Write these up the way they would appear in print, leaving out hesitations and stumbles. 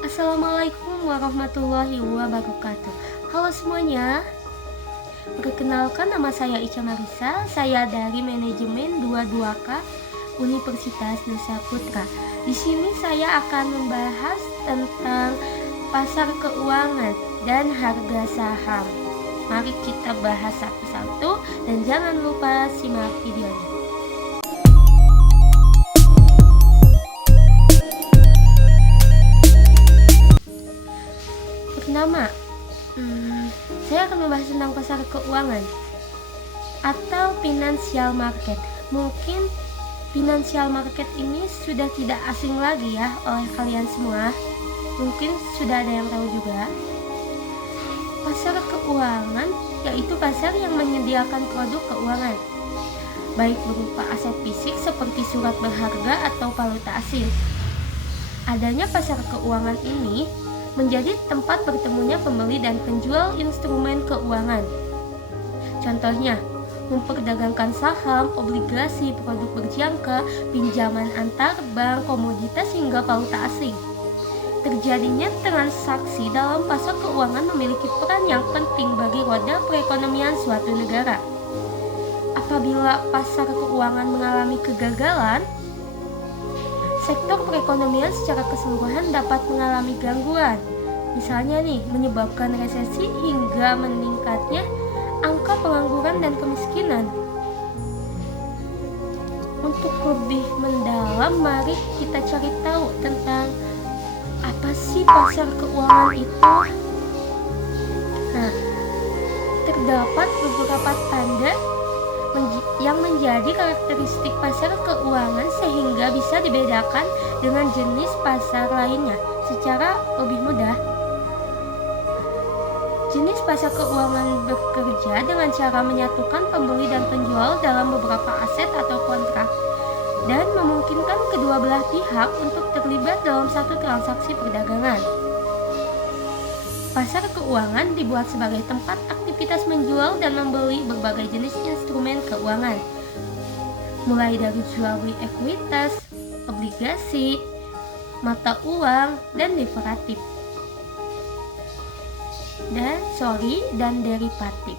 Assalamualaikum warahmatullahi wabarakatuh. Halo semuanya, perkenalkan nama saya Ica Marisa. Saya dari manajemen 22K Universitas Nusa Putra. Di sini saya akan membahas tentang pasar keuangan dan harga saham. Mari kita bahas satu-satu dan jangan lupa simak videonya. Pertama, saya akan membahas tentang pasar keuangan atau financial market. Mungkin financial market ini sudah tidak asing lagi ya oleh kalian semua. Mungkin sudah ada yang tahu juga. Pasar keuangan yaitu pasar yang menyediakan produk keuangan, baik berupa aset fisik seperti surat berharga atau valuta asing. Adanya pasar keuangan ini menjadi tempat bertemunya pembeli dan penjual instrumen keuangan. Contohnya, memperdagangkan saham, obligasi, produk berjangka, pinjaman antar bank, komoditas hingga valuta asing. Terjadinya transaksi dalam pasar keuangan memiliki peran yang penting bagi roda perekonomian suatu negara. Apabila pasar keuangan mengalami kegagalan, sektor perekonomian secara keseluruhan dapat mengalami gangguan. Misalnya nih, menyebabkan resesi hingga meningkatnya angka pengangguran dan kemiskinan. Untuk lebih mendalam, mari kita cari tahu tentang apa sih pasar keuangan itu. Nah, terdapat beberapa tanda yang menjadi karakteristik pasar keuangan sehingga bisa dibedakan dengan jenis pasar lainnya secara lebih mudah. Jenis pasar keuangan bekerja dengan cara menyatukan pembeli dan penjual dalam beberapa aset atau kontrak dan memungkinkan kedua belah pihak untuk terlibat dalam satu transaksi perdagangan. Pasar keuangan dibuat sebagai tempat aktivitas menjual dan membeli berbagai jenis instrumen keuangan, mulai dari jual beli ekuitas, obligasi, mata uang, dan derivatif, dan derivatif.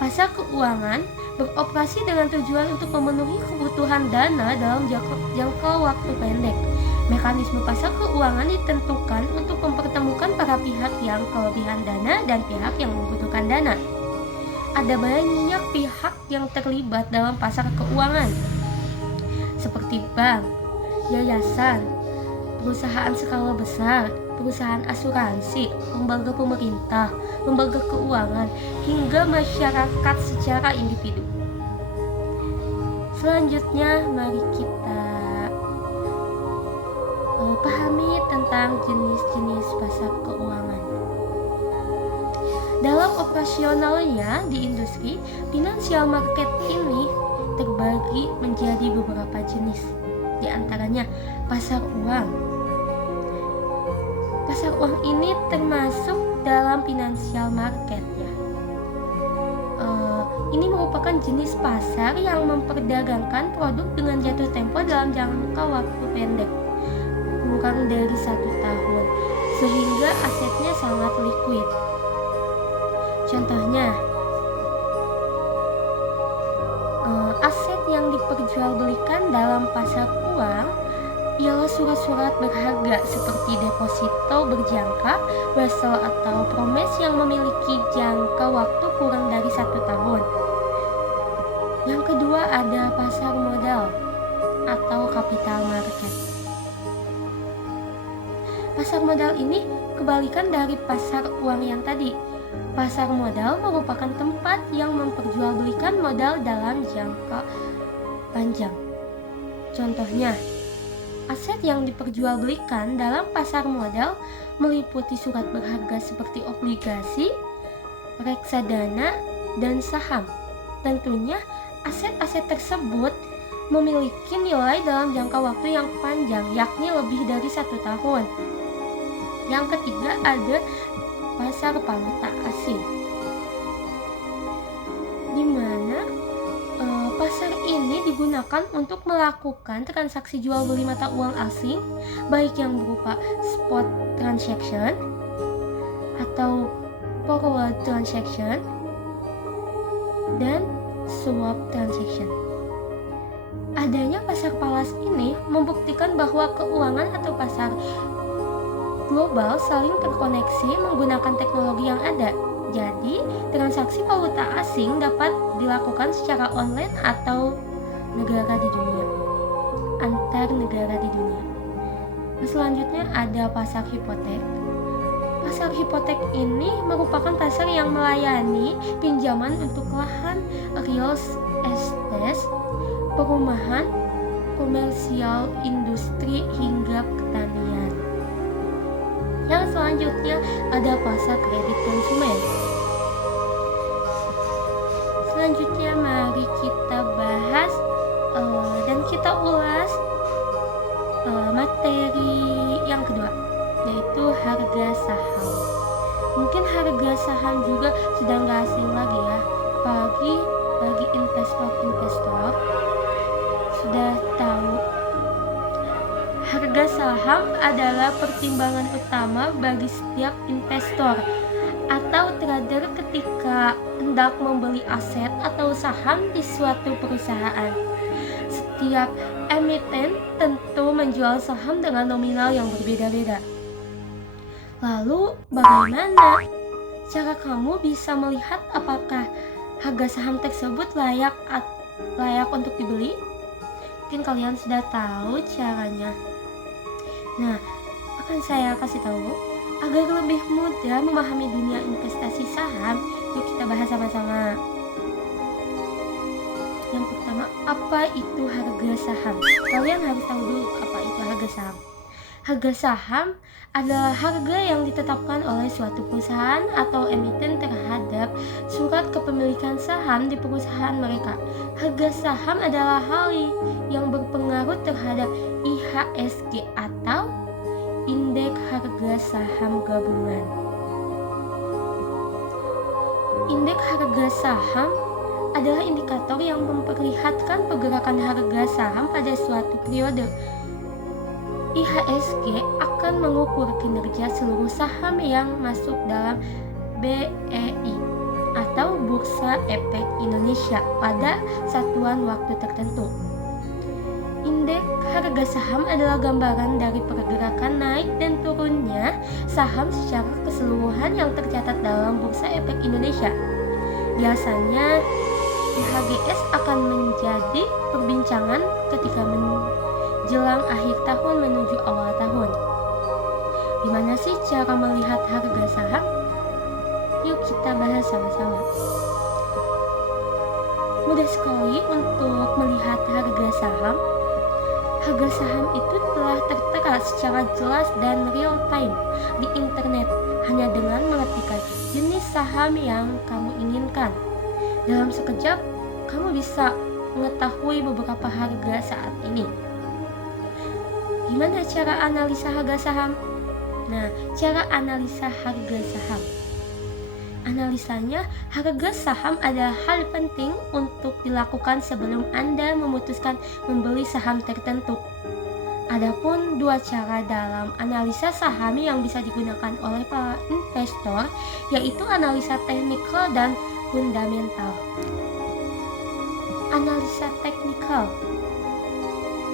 Pasar keuangan beroperasi dengan tujuan untuk memenuhi kebutuhan dana dalam jangka waktu pendek. Mekanisme pasar keuangan ditentukan untuk mempertemukan para pihak yang kelebihan dana dan pihak yang membutuhkan dana. Ada banyak pihak yang terlibat dalam pasar keuangan, seperti bank, yayasan, perusahaan skala besar, perusahaan asuransi, lembaga pemerintah, lembaga keuangan, hingga masyarakat secara individu. Selanjutnya, mari kita pahami tentang jenis-jenis pasar keuangan. Dalam operasionalnya di industri, financial market ini terbagi menjadi beberapa jenis. Di antaranya pasar uang. Pasar uang ini termasuk dalam financial market ya. Ini merupakan jenis pasar yang memperdagangkan produk dengan jatuh tempo dalam jangka waktu pendek, kurang dari 1 tahun, sehingga asetnya sangat liquid. Contohnya, aset yang diperjualbelikan dalam pasar uang ialah surat-surat berharga seperti deposito berjangka, wesel atau promes yang memiliki jangka waktu kurang dari 1 tahun. Yang kedua ada pasar modal atau capital market. Pasar modal ini kebalikan dari pasar uang yang tadi. Pasar modal merupakan tempat yang memperjualbelikan modal dalam jangka panjang. Contohnya, aset yang diperjualbelikan dalam pasar modal meliputi surat berharga seperti obligasi, reksadana, dan saham. Tentunya, aset-aset tersebut memiliki nilai dalam jangka waktu yang panjang, yakni lebih dari 1 tahun. Yang ketiga ada pasar valuta asing, di mana pasar ini digunakan untuk melakukan transaksi jual beli mata uang asing, baik yang berupa spot transaction atau forward transaction dan swap transaction. Adanya pasar falas ini membuktikan bahwa keuangan atau pasar global saling terkoneksi menggunakan teknologi yang ada. Jadi, transaksi valuta asing dapat dilakukan secara online atau negara di dunia, antar negara di dunia. Nah, selanjutnya ada pasar hipotek. Pasar hipotek ini merupakan pasar yang melayani pinjaman untuk lahan, real estate, perumahan, komersial, industri, hingga pertanian. Yang selanjutnya ada pasar kredit konsumen. Selanjutnya mari kita bahas dan kita ulas materi yang kedua, yaitu harga saham. Mungkin harga saham juga sudah nggak asing lagi ya, apalagi bagi investor sudah tahu harga saham adalah pertimbangan utama bagi setiap investor atau trader ketika hendak membeli aset atau saham di suatu perusahaan. Setiap emiten tentu menjual saham dengan nominal yang berbeda-beda. Lalu bagaimana cara kamu bisa melihat apakah harga saham tersebut layak untuk dibeli? Mungkin kalian sudah tahu caranya. Nah, akan saya kasih tahu agar lebih mudah memahami dunia investasi saham. Yuk kita bahas sama-sama. Yang pertama, apa itu harga saham? Kalian harus tahu dulu apa itu harga saham. Harga saham adalah harga yang ditetapkan oleh suatu perusahaan atau emiten terhadap surat kepemilikan saham di perusahaan mereka. Harga saham adalah hal yang berpengaruh terhadap IHSG atau Indeks Harga Saham Gabungan. Indeks harga saham adalah indikator yang memperlihatkan pergerakan harga saham pada suatu periode. IHSG akan mengukur kinerja seluruh saham yang masuk dalam BEI atau Bursa Efek Indonesia pada satuan waktu tertentu. Indeks harga saham adalah gambaran dari pergerakan naik dan turunnya saham secara keseluruhan yang tercatat dalam Bursa Efek Indonesia. Biasanya IHGS akan menjadi perbincangan ketika menjelang akhir tahun menuju awal tahun. Gimana sih cara melihat harga saham? Yuk kita bahas sama-sama. Mudah sekali untuk melihat harga saham. Harga saham itu telah tertera secara jelas dan real time di internet hanya dengan mengetikkan jenis saham yang kamu inginkan. Dalam sekejap, kamu bisa mengetahui beberapa harga saat ini. Gimana cara analisa harga saham? Nah, cara analisa harga saham. Analisanya, harga saham adalah hal penting untuk dilakukan sebelum Anda memutuskan membeli saham tertentu. Adapun dua cara dalam analisa saham yang bisa digunakan oleh para investor, yaitu analisa teknikal dan fundamental. Analisa teknikal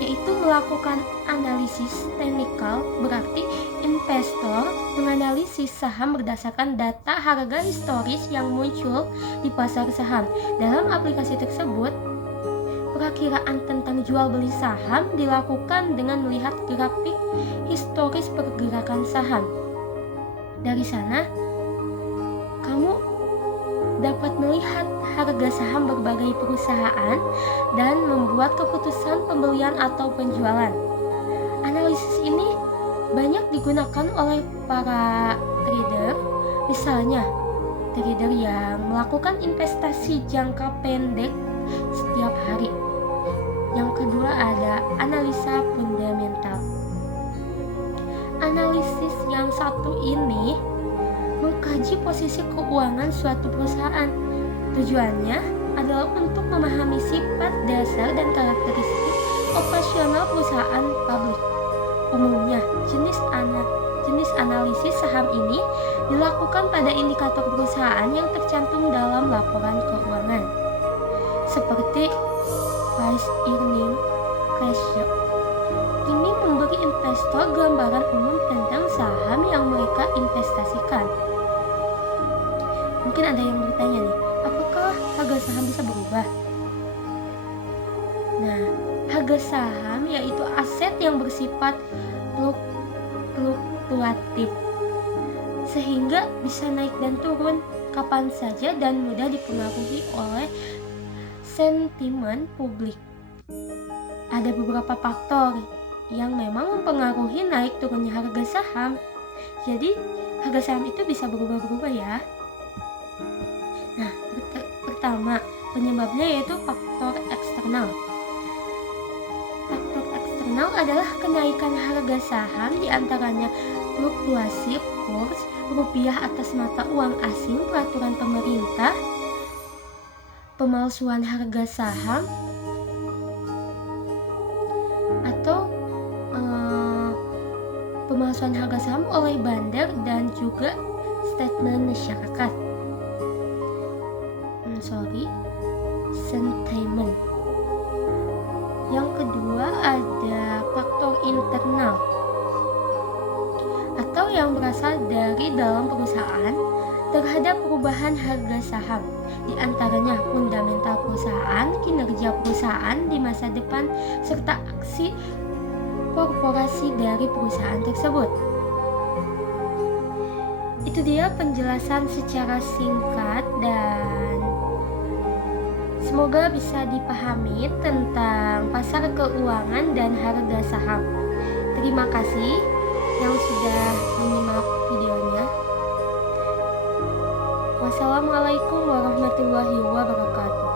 yaitu melakukan analisis teknikal, berarti investor menganalisis saham berdasarkan data harga historis yang muncul di pasar saham. Dalam aplikasi tersebut, perakiraan tentang jual beli saham dilakukan dengan melihat grafik historis pergerakan saham. Dari sana, kamu dapat melihat harga saham berbagai perusahaan dan membuat keputusan pembelian atau penjualan. Analisis ini banyak digunakan oleh para trader, misalnya trader yang melakukan investasi jangka pendek setiap hari. Yang kedua ada analisa fundamental. Analisis yang satu ini mengkaji posisi keuangan suatu perusahaan. Tujuannya adalah untuk memahami sifat sifat dasar dan karakteristik operasional perusahaan publik. Umumnya, jenis analisis saham ini dilakukan pada indikator perusahaan yang tercantum dalam laporan keuangan, seperti price earning ratio. Ini memberi investor gambaran umum tentang saham yang mereka investasikan. Mungkin ada yang bertanya nih, apakah harga saham bisa berubah? Nah, harga saham yaitu aset yang bersifat fluktuatif, sehingga bisa naik dan turun kapan saja dan mudah dipengaruhi oleh sentimen publik. Ada beberapa faktor yang memang mempengaruhi naik turunnya harga saham. Jadi, harga saham itu bisa berubah-berubah ya. Nah, pertama, penyebabnya yaitu faktor eksternal. Faktor eksternal adalah kenaikan harga saham, diantaranya fluktuasi kurs rupiah atas mata uang asing, peraturan pemerintah, pemalsuan harga saham, atau pemalsuan harga saham oleh bandar, dan juga statement masyarakat. Sentiment. Yang kedua ada faktor internal atau yang berasal dari dalam perusahaan terhadap perubahan harga saham, di antaranya fundamental perusahaan, kinerja perusahaan di masa depan, serta aksi korporasi dari perusahaan tersebut. Itu dia penjelasan secara singkat dan semoga bisa dipahami tentang pasar keuangan dan harga saham. Terima kasih yang sudah menyimak videonya. Wassalamualaikum warahmatullahi wabarakatuh.